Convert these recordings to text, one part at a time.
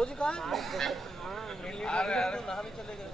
सरोज कहाँ है? नहा भी चले गए।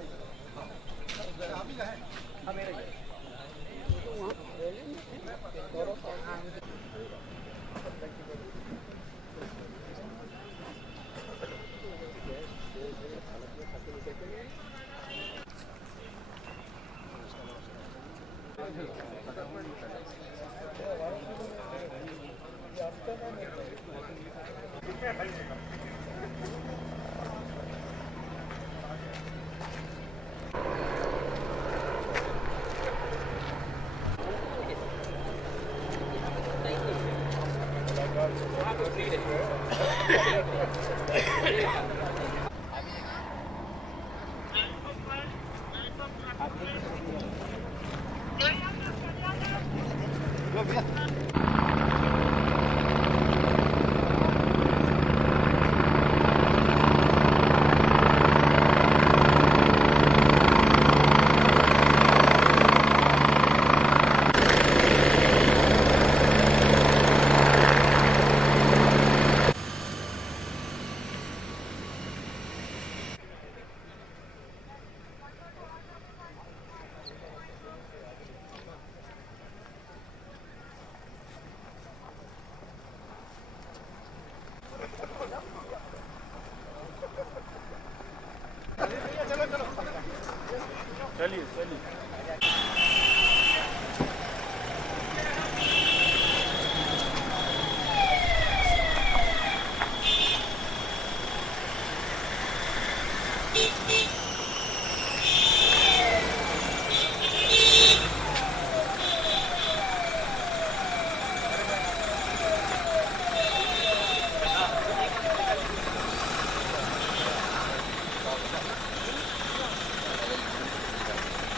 चलिए चलिए।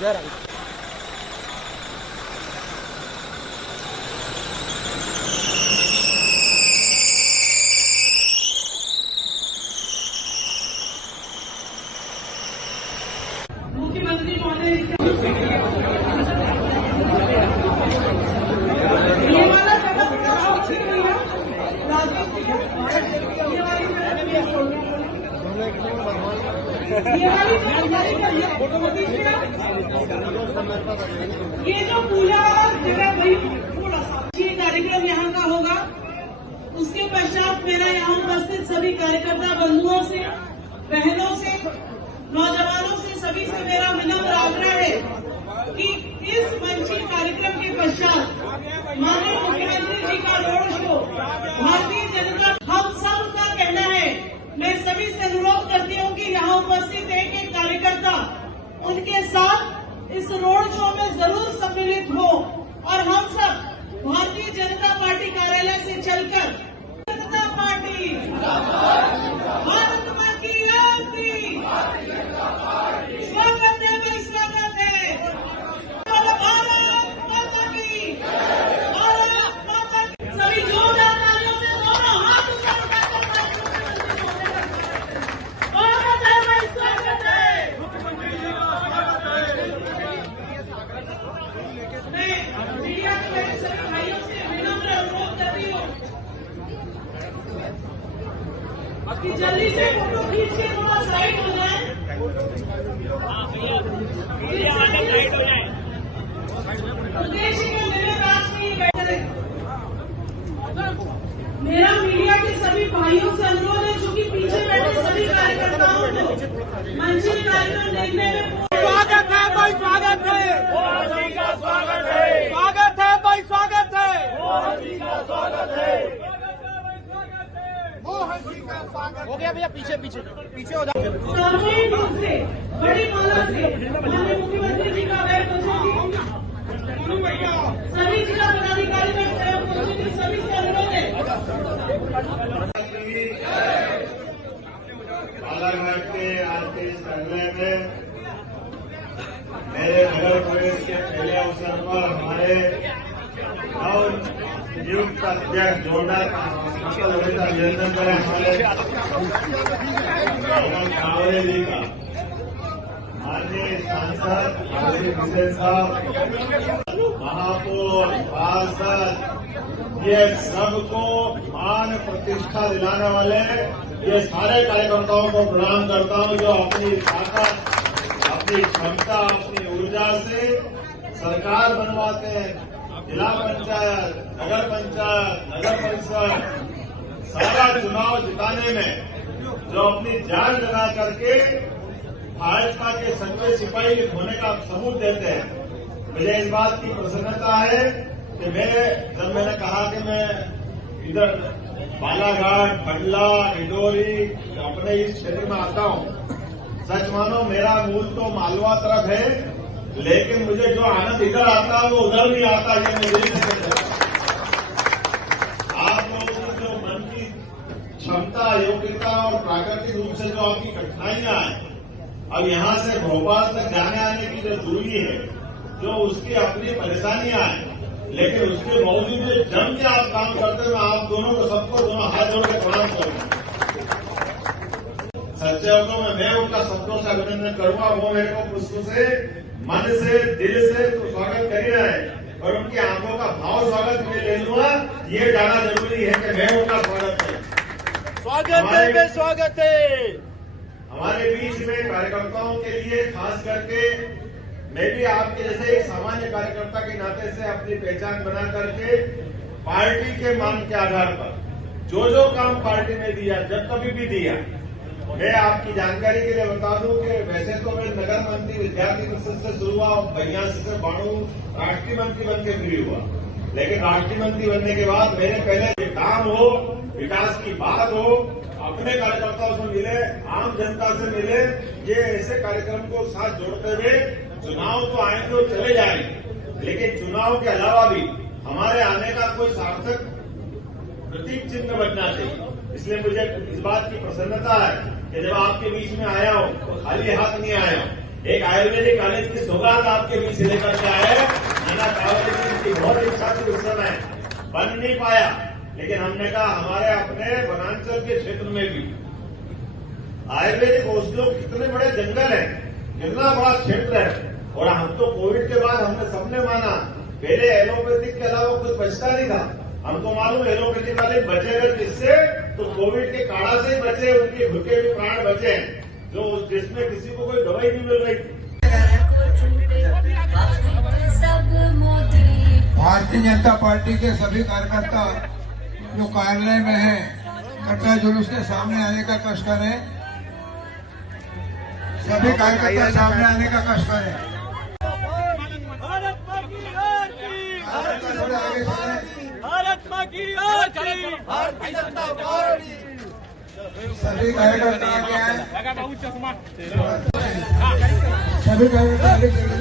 जय राम। मुख्यमंत्री महोदय ये वाला ये जो पूजा जगह वही थोड़ा सा ये कार्यक्रम यहाँ का होगा। उसके पश्चात मेरा यहाँ उपस्थित सभी कार्यकर्ता बंधुओं से, बहनों से, नौजवानों से, सभी से मेरा विनम्र आग्रह है कि इस मंची कार्यक्रम के पश्चात माननीय मुख्यमंत्री जी का रोड शो भारतीय जनता हम सब का कहना है। मैं सभी से अनुरोध करती हूँ कि यहाँ उपस्थित एक एक कार्यकर्ता उनके साथ इस रोड शो में जरूर सम्मिलित हो और हम सब भारतीय जनता पार्टी कार्यालय से चलकर जनता पार्टी भारत मां की आरती, स्वागत है भाई, स्वागत है। भारत माता की, भारत माता की। सभी जोरदार तालियों से दोनों हाथ ऊपर उठाकर स्वागत है भाई, स्वागत है। मैं मीडिया के मेरे सभी भाइयों से विनम्र अनुरोध करती हूँ कि जल्दी से फोटो खींच के थोड़ा साइड हो जाए। उद्देश्य के मेरे पास नहीं बैठे। मेरा मीडिया के सभी भाइयों से अनुरोध है, जो कि पीछे बैठे सभी कार्यकर्ताओं को मंचिल कार्यक्रम देखने में स्वागत है भाई, स्वागत है। मोहन जी का स्वागत है। स्वागत है भाई, स्वागत है। मोहन जी का स्वागत है। मोहन जी का स्वागत हो गया भैया। पीछे पीछे पीछे हो जाओ। सामूहिक रूप से बड़ी माला से माननीय मुख्यमंत्री जी का वैध सभी जिला पदाधिकारी में सभी से अनुरोध है। बालाघाट के आज के इस संग्रह में मेरे नगर प्रवेश के पहले अवसर पर हमारे नियुक्त अध्यक्ष जोरदार अभिनंदन करें हमारे कांवरे जी का, माननीय सांसद विजय साहब, महापौर, पार्षद, ये सबको मान प्रतिष्ठा दिलाने वाले ये सारे कार्यकर्ताओं को प्रणाम करता हूं जो अपनी ताकत, अपनी क्षमता, अपनी ऊर्जा से सरकार बनवाते हैं। जिला पंचायत, नगर परिषद, सारा चुनाव जिताने में जो अपनी जान लगा करके भाजपा के सच्चे सिपाही होने का सबूत देते हैं। मुझे इस बात की प्रसन्नता है कि जब मैंने कहा कि मैं इधर बालाघाट, मंडला, डिंडोरी अपने इस क्षेत्र में आता हूं, सच मानो मेरा मूल तो मालवा तरफ है, लेकिन मुझे जो आनंद इधर आता है वो उधर नहीं आता। ये मुझे नहीं कहता। आप लोगों की जो मन की क्षमता, योग्यता और प्राकृतिक रूप से जो आपकी कठिनाइयां हैं, अब यहां से भोपाल तक जाने आने की जो दूरी है, जो उसकी अपनी परेशानियां हैं, लेकिन उसके बावजूद जो जम के आप काम करते हुए आप दोनों को सबको दोनों हाथ जोड़ के प्रणाम करूंगा। सच्चे अर्थों में मैं उनका शब्दों से अभिनंदन करूंगा। वो मेरे को पुष्प से, मन से, दिल से तो स्वागत कर ही रहे हैं, और उनकी आंखों का भाव स्वागत मैं ले लूंगा। ये जाना जरूरी है कि मैं उनका स्वागत करूं। स्वागत है। हमारे बीच में कार्यकर्ताओं के लिए खास करके मैं भी आपके जैसे एक सामान्य कार्यकर्ता के नाते से अपनी पहचान बना करके पार्टी के मांग के आधार पर जो काम पार्टी ने दिया, जब कभी भी दिया, मैं आपकी जानकारी के लिए बता दूं कि वैसे तो मैं नगर मंत्री विद्यार्थी परिषद से शुरू हुआ, 82 से 92 राष्ट्रीय मंत्री बन के फ्री हुआ, लेकिन राष्ट्रीय मंत्री बनने के बाद मेरे पहले काम हो, विकास की बात हो, अपने कार्यकर्ताओं से मिले, आम जनता से मिले, ये ऐसे कार्यक्रम को साथ जोड़ते हुए चुनाव तो आएंगे और चले जाएंगे, लेकिन चुनाव के अलावा भी हमारे आने का कोई सार्थक प्रतीक चिन्ह बनना चाहिए। इसलिए मुझे इस बात की प्रसन्नता है कि जब आपके बीच में आया हूं तो खाली हाथ नहीं आया हूं। एक आयुर्वेदिक कॉलेज की सौगात आपके बीच लेकर के आया है। नाना कॉलेज की बहुत इच्छा थी उस समय, बन नहीं पाया, लेकिन हमने कहा हमारे अपने वनांचल के क्षेत्र में भी आयुर्वेदिक औषधियों कितने बड़े जंगल है, कितना बड़ा क्षेत्र है, और हम तो कोविड के बाद हमने सबने माना पहले एलोपैथिक के अलावा कुछ बचता नहीं था। हमको मालूम एलोपैथिक वाले बचे गए किससे, तो कोविड के काढ़ा से ही बचे, उनके भूखे भी प्राण बचे, जो जिसमें किसी को कोई दवाई नहीं मिल रही थी। भारतीय जनता पार्टी के सभी कार्यकर्ता जो कार्यालय में हैं, कट्टा जुलूस के सामने आने का कष्ट करें। सभी कार्यकर्ता सामने आने का कष्ट करें। भारत मां की आरती, भारतीय जनता पार्टी। सभी कार्यकर्ता आगे आए। सभी कार्यकर्ता आगे चलिए।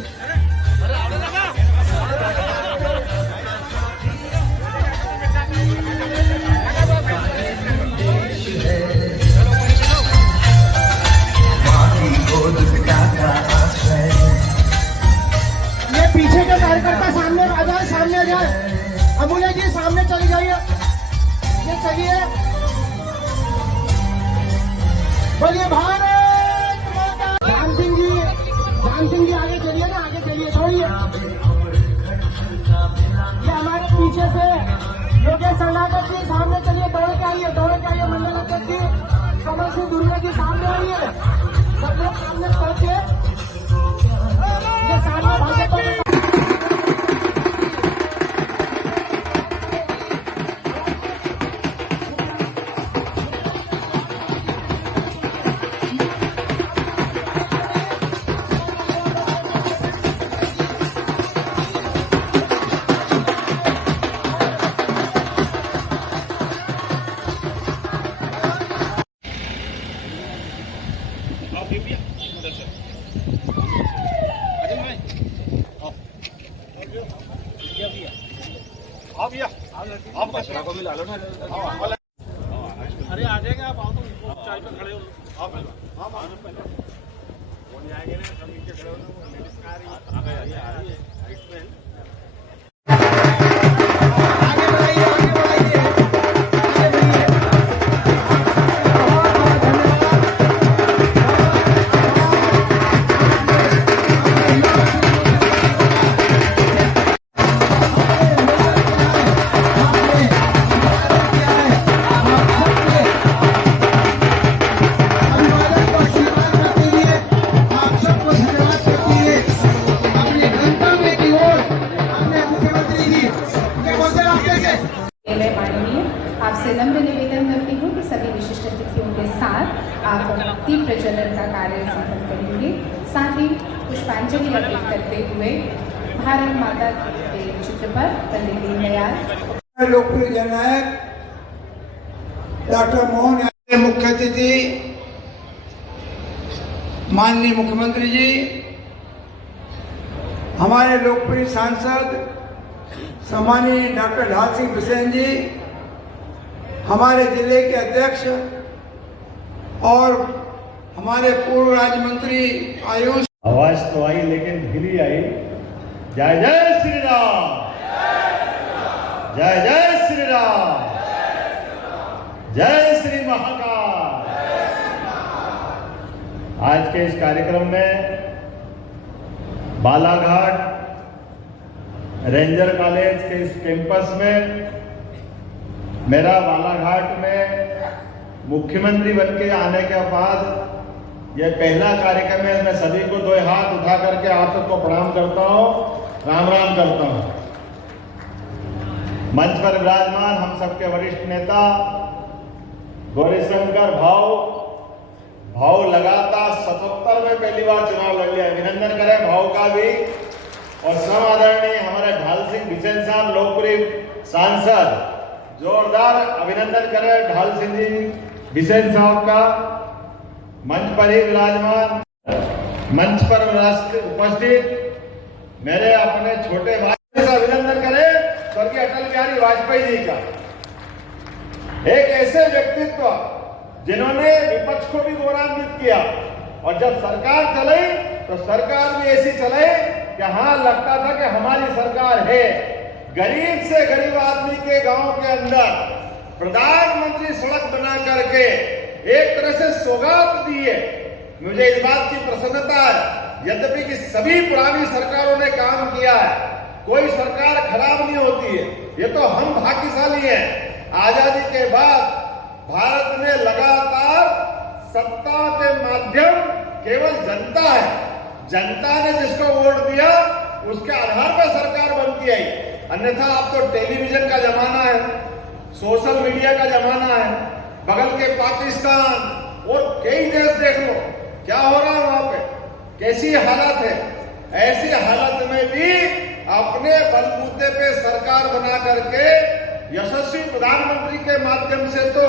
ये पीछे के कार्यकर्ता सामने आ जाए, सामने आ जाए। अमूल्य जी सामने चली जाइए, ये चलिए। बोलिए भारत माता। राम सिंह जी आगे चलिए ना, आगे चलिए, छोड़िए। ये हमारे पीछे से योगेश सरनाकर जी सामने चलिए, दौड़ के आइए मंडल अध्यक्ष जी, कमल सिंह दुर्गे जी सामने आइए, सब लोग सामने करके ये सामने भाजपा के अरे आ जाएंगे आप, आओ तो चाय पे खड़े हो आप। हाँ पहले वो नहीं आएंगे ना, सब नीचे खड़े हो ना, लेडीज आ रही है। दीप प्रज्वलन का कार्य संपन्न करेंगे। साथ ही पुष्पांजलि अर्पित करते हुए भारत माता के चित्र पर पंडित दीनदयाल लोकप्रिय जननायक डॉक्टर मोहन यादव, मुख्य अतिथि माननीय मुख्यमंत्री जी, हमारे लोकप्रिय सांसद सम्मानीय डॉक्टर ढाल सिंह बिसेन जी, हमारे जिले के अध्यक्ष और हमारे पूर्व राज्य मंत्री आयुष। आवाज तो आई लेकिन धीरे आई। जय जय श्री राम, जय जय श्री राम, जय श्री महाकाल। आज के इस कार्यक्रम में बालाघाट रेंजर कॉलेज के इस कैंपस में मेरा बालाघाट में मुख्यमंत्री बनके आने के बाद यह पहला कार्यक्रम है। मैं सभी को दो हाथ उठा करके आप सबको प्रणाम करता हूं, राम राम करता हूं। मंच पर विराजमान हम सबके वरिष्ठ नेता गौरीशंकर भाव लगातार 77 में पहली बार चुनाव लड़ लिया। अभिनंदन करें भाव का भी। और समादरणीय हमारे ढाल सिंह बिसेन साहब, लोकप्रिय सांसद, जोरदार अभिनंदन करें ढाल सिंह जी बिसेन साहब का। मंच पर ही विराजमान, मंच पर उपस्थित मेरे अपने छोटे भाई से अभिनंदन करें स्वर्गीय अटल बिहारी वाजपेयी जी का। एक ऐसे व्यक्तित्व जिन्होंने विपक्ष को भी गौरवान्वित किया, और जब सरकार चले तो सरकार भी ऐसी चले कि हाँ लगता था कि हमारी सरकार है। गरीब से गरीब आदमी के गांव के अंदर प्रधानमंत्री सड़क बना करके एक तरह से सौगात दी है। मुझे इस बात की प्रसन्नता है, यद्यपि कि सभी पुरानी सरकारों ने काम किया है, कोई सरकार खराब नहीं होती है। ये तो हम भाग्यशाली हैं। आजादी के बाद भारत में लगातार सत्ता के माध्यम केवल जनता है। जनता ने जिसको वोट दिया उसके आधार पर सरकार बनती आई। अन्यथा अब तो टेलीविजन का जमाना है, सोशल मीडिया का जमाना है। बगल के पाकिस्तान और कई देश देख लो क्या हो रहा है वहां पे, कैसी हालत है। ऐसी हालत में भी अपने बलबूते पे सरकार बना करके यशस्वी प्रधानमंत्री के माध्यम से तो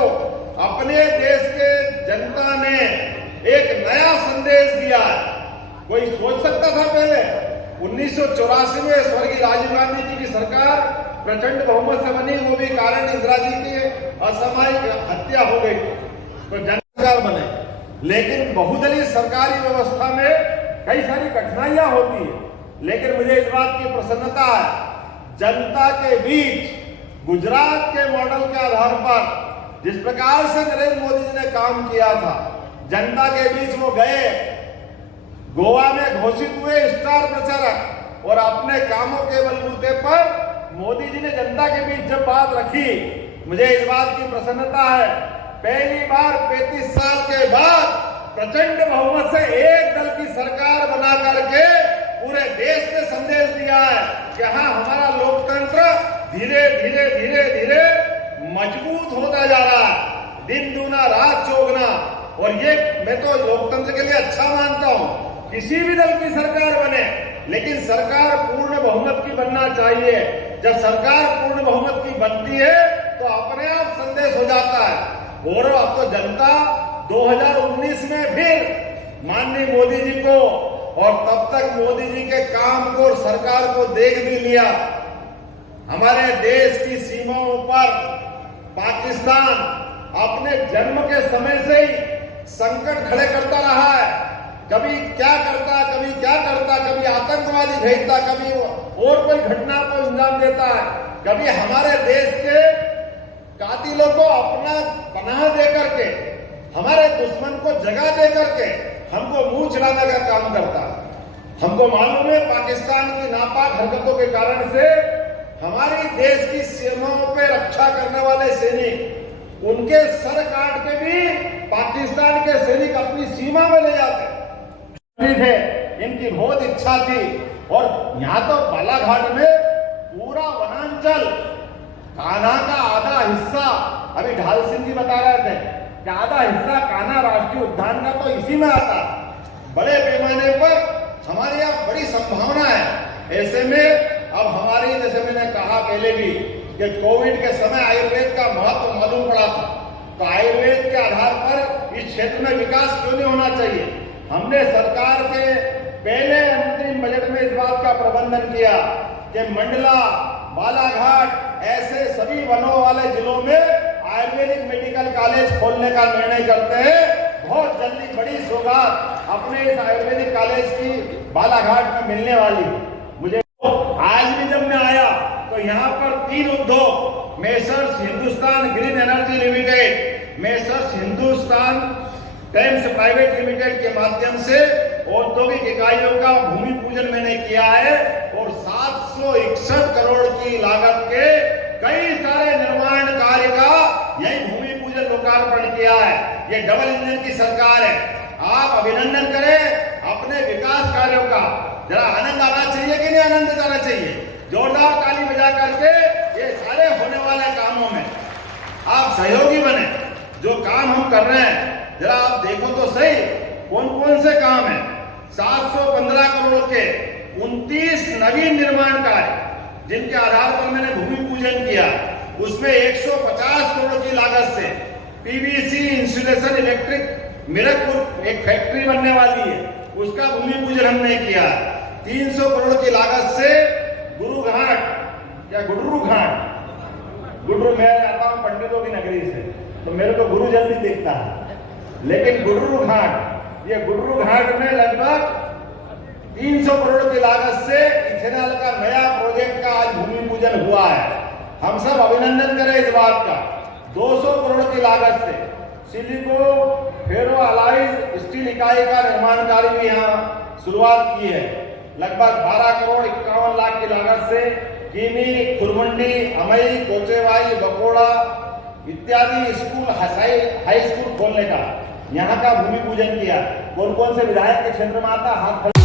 अपने देश के जनता ने एक नया संदेश दिया है। कोई सोच सकता था पहले 1984 में स्वर्गीय राजीव गांधी जी की सरकार प्रचंड बहुमत से बनी, वो भी कारण इंदिरा जी की असामयिक हत्या हो गई तो जन सरकार बने। लेकिन बहुदलीय सरकारी व्यवस्था में कई सारी कठिनाइयां होती है, लेकिन मुझे इस बात की प्रसन्नता है, जनता के बीच गुजरात के मॉडल के आधार पर जिस प्रकार से नरेंद्र मोदी जी ने काम किया था, जनता के बीच वो गए, गोवा में घोषित हुए स्टार प्रचारक, और अपने कामों के बलबूते पर मोदी जी ने जनता के बीच जब बात रखी, मुझे इस बात की प्रसन्नता है, पहली बार 35 साल के बाद प्रचंड बहुमत से एक दल की सरकार बना करके पूरे देश में संदेश दिया है कि हाँ हमारा लोकतंत्र धीरे धीरे धीरे धीरे मजबूत होता जा रहा है, दिन दूना रात चौगुना। और ये मैं तो लोकतंत्र के लिए अच्छा मानता हूं, किसी भी दल की सरकार बने, लेकिन सरकार पूर्ण बहुमत की बनना चाहिए। जब सरकार पूर्ण बहुमत की बनती है तो अपने आप संदेश हो जाता है। और अब तो जनता 2019 में फिर माननीय मोदी जी को, और तब तक मोदी जी के काम को और सरकार को देख भी लिया। हमारे देश की सीमाओं पर पाकिस्तान अपने जन्म के समय से ही संकट खड़े करता रहा है। कभी क्या करता, कभी क्या करता, कभी आतंकवादी भेजता, कभी और कोई घटना को अंजाम देता है, कभी हमारे देश के कातिलों को अपना पनाह दे करके, हमारे दुश्मन को जगह दे करके हमको मुंह चढ़ाने का काम करता है। हमको मालूम है पाकिस्तान की नापाक हरकतों के कारण से हमारे देश की सीमाओं पे रक्षा करने वाले सैनिक, उनके सर काट के भी पाकिस्तान के सैनिक अपनी सीमा में ले जाते थे। इनकी बहुत इच्छा थी। और यहाँ तो बालाघाट में पूरा वनांचल, कान्हा का आधा हिस्सा, अभी ढाल सिंह जी बता रहे थे ज्यादा हिस्सा कान्हा राष्ट्रीय उद्यान का तो इसी में आता। बड़े पैमाने पर हमारे यहाँ बड़ी संभावना है। ऐसे में अब हमारी, जैसे मैंने कहा पहले भी, कि कोविड के समय आयुर्वेद का महत्व मालूम पड़ा था, तो आयुर्वेद के आधार पर इस क्षेत्र में विकास क्यों नहीं होना चाहिए। हमने सरकार के पहले अंतरिम बजट में इस बात का प्रबंधन किया कि मंडला, बालाघाट ऐसे सभी वनों वाले जिलों में आयुर्वेदिक मेडिकल कॉलेज खोलने का निर्णय करते हैं। बहुत जल्दी बड़ी सौगात अपने इस आयुर्वेदिक कॉलेज की बालाघाट में मिलने वाली। मुझे आज भी जब मैं आया तो यहाँ पर 3 उद्योग, Messrs Hindustan green energy limited, Messrs Hindustan Thames private limited के माध्यम से औद्योगिक इकाइयों का भूमि पूजन मैंने किया है और 761 करोड़ की लागत के कई सारे निर्माण कार्य का यही भूमि पूजन लोकार्पण किया है। ये डबल इंजन की सरकार है। आप अभिनंदन करें अपने विकास कार्यों का। जरा आनंद आना चाहिए कि नहीं आनंद आना चाहिए? जोरदार ताली बजा करके ये सारे होने वाले कामों में आप सहयोगी बने। जो काम हम कर रहे हैं जरा आप देखो तो सही, कौन कौन से काम है। 715 करोड़ के 29 नवीन निर्माण कार्य जिनके आधार पर मैंने भूमि पूजन किया, उसमें 150 करोड़ की लागत से पीवीसी इंसुलेशन इलेक्ट्रिक मीरकपुर एक फैक्ट्री बनने वाली है, उसका भूमि पूजन हमने किया। 300 करोड़ की लागत से गुरु घाट या गुडरू घाट, गुडरू, मैं आता हूं पंडितों की नगरी से तो मेरे को गुरु जल्दी दिखता है, लेकिन गुडरू घाट, ये गुडरू घाट में लगभग 300 करोड़ की लागत से इथेनॉल का नया प्रोजेक्ट का आज भूमि पूजन हुआ है। हम सब अभिनंदन करें इस बात का। 200 करोड़ की लागत से सिलिको फेरो अलाइज स्टील इकाई का निर्माण कार्य भी यहाँ शुरुआत की है। लगभग 12 करोड़ 51 लाख की लागत से कीनी, खुरमंडी, अमई, कोचेवाई, बकोड़ा इत्यादि स्कूल, हाई स्कूल खोलने का यहाँ का भूमि पूजन किया। कौन कौन से विधायक के क्षेत्र में आता हाथ